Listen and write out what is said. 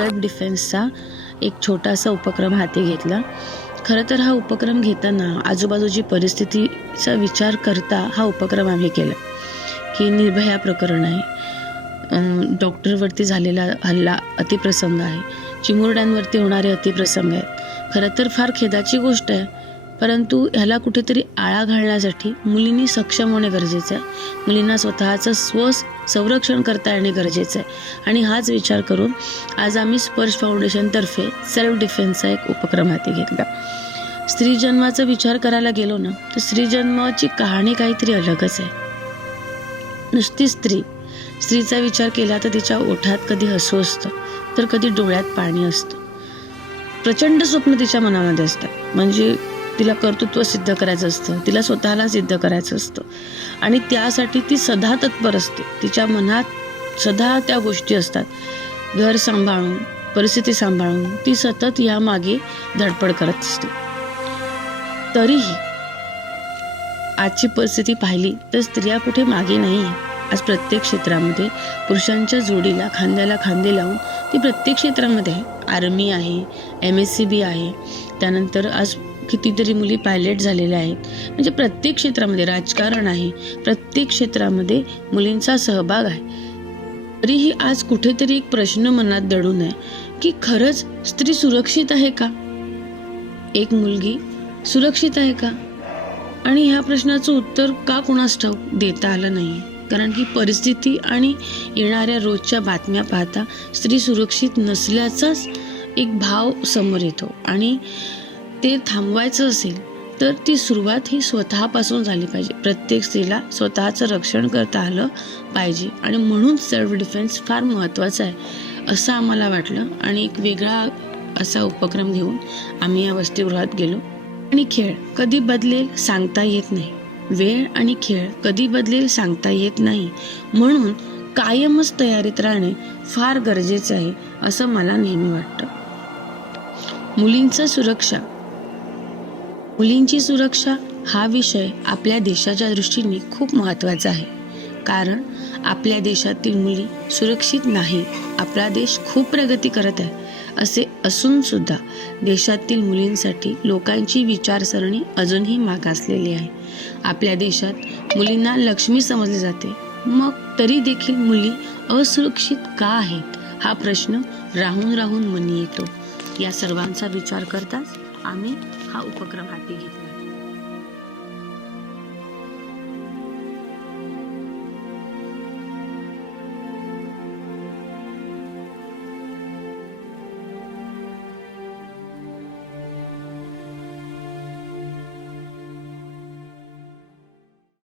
Self डिफेन्सचा एक छोटासा उपक्रम हाती घेतला. खरं तर हा उपक्रम घेताना आजूबाजूची परिस्थितीचा विचार करता हा उपक्रम आम्ही केला, की निर्भया प्रकरण आहे, डॉक्टरवरती झालेला हल्ला अतिप्रसंग आहे, चिमुरड्यांवरती होणारे अतिप्रसंग आहेत. खरं तर फार खेदाची गोष्ट आहे, परंतु ह्याला कुठेतरी आळा घालण्यासाठी मुलींनी सक्षम होणे गरजेचं आहे. मुलींना स्वतःचं संरक्षण करता येणे गरजेचं आहे. आणि हाच विचार करून आज आम्ही स्पर्श फाउंडेशनतर्फे सेल्फ डिफेन्सचा एक उपक्रम हाती घेतला. स्त्री जन्माचा विचार करायला गेलो ना, तर स्त्री जन्माची कहाणी काहीतरी अलगच आहे. नुसती स्त्रीचा विचार केला तर तिच्या ओठात कधी हसू असतं, तर कधी डोळ्यात पाणी असतं. प्रचंड स्वप्न तिच्या मनामध्ये असतात. म्हणजे तिला कर्तृत्व सिद्ध करायचं असतं, तिला स्वतःला सिद्ध करायचं असतं, आणि त्यासाठी ती सदा तत्पर असते. तिच्या मनात सदा त्या गोष्टी असतात. घर सांभाळून, परिस्थिती सांभाळून ती सतत यामागे धडपड करत असते. तरीही आजची परिस्थिती पाहिली तर स्त्रिया कुठे मागे नाही आहे. आज प्रत्येक क्षेत्रामध्ये पुरुषांच्या जोडीला खांद्याला खांदे लावून ती प्रत्येक क्षेत्रामध्ये आहे. आर्मी आहे, MSCB आहे, त्यानंतर आज कितीतरी मुली पायलट झालेल्या आहेत. म्हणजे प्रत्येक क्षेत्रामध्ये राजकारण आहे, प्रत्येक क्षेत्रामध्ये मुलींचा सहभाग आहे. तरीही आज कुठेतरी एक प्रश्न मनात दडून आहे की खरंच स्त्री सुरक्षित आहे का? एक मुलगी सुरक्षित आहे का? आणि ह्या प्रश्नाचं उत्तर का कोणास ठाऊक देता आलं नाही. कारण की परिस्थिती आणि येणाऱ्या रोजच्या बातम्या पाहता स्त्री सुरक्षित नसल्याचाच एक भाव समोर येतो. आणि ते थांबवायचं असेल तर ती सुरुवात ही स्वतःपासून झाली पाहिजे. प्रत्येक स्त्रीला स्वतःचं रक्षण करता आलं पाहिजे. आणि म्हणून सेल्फ डिफेन्स फार महत्त्वाचा आहे असं आम्हाला वाटलं. आणि एक वेगळा असा उपक्रम घेऊन आम्ही या वसतिगृहात गेलो. आणि खेळ कधी बदलेल सांगता येत नाही. वेळ आणि खेळ कधी बदलेल सांगता येत नाही. म्हणून कायमच तयारीत राहणे फार गरजेचं आहे असं मला नेहमी वाटतं. मुलींची सुरक्षा हा विषय आपल्या देशाच्या दृष्टीने खूप महत्त्वाचा आहे. कारण आपल्या देशातील मुली सुरक्षित नाही. आपला देश खूप प्रगती करत आहे असे असून सुद्धा देशातील मुलींसाठी लोकांची विचारसरणी अजूनही मागासलेली आहे. आपल्या देशात मुलींना लक्ष्मी समजले जाते, मग तरी देखील मुली असुरक्षित का आहेत हा प्रश्न राहून राहून मनी येतो. या सर्वांचा विचार करताच आम्ही हा उपक्रम हाती घेतला.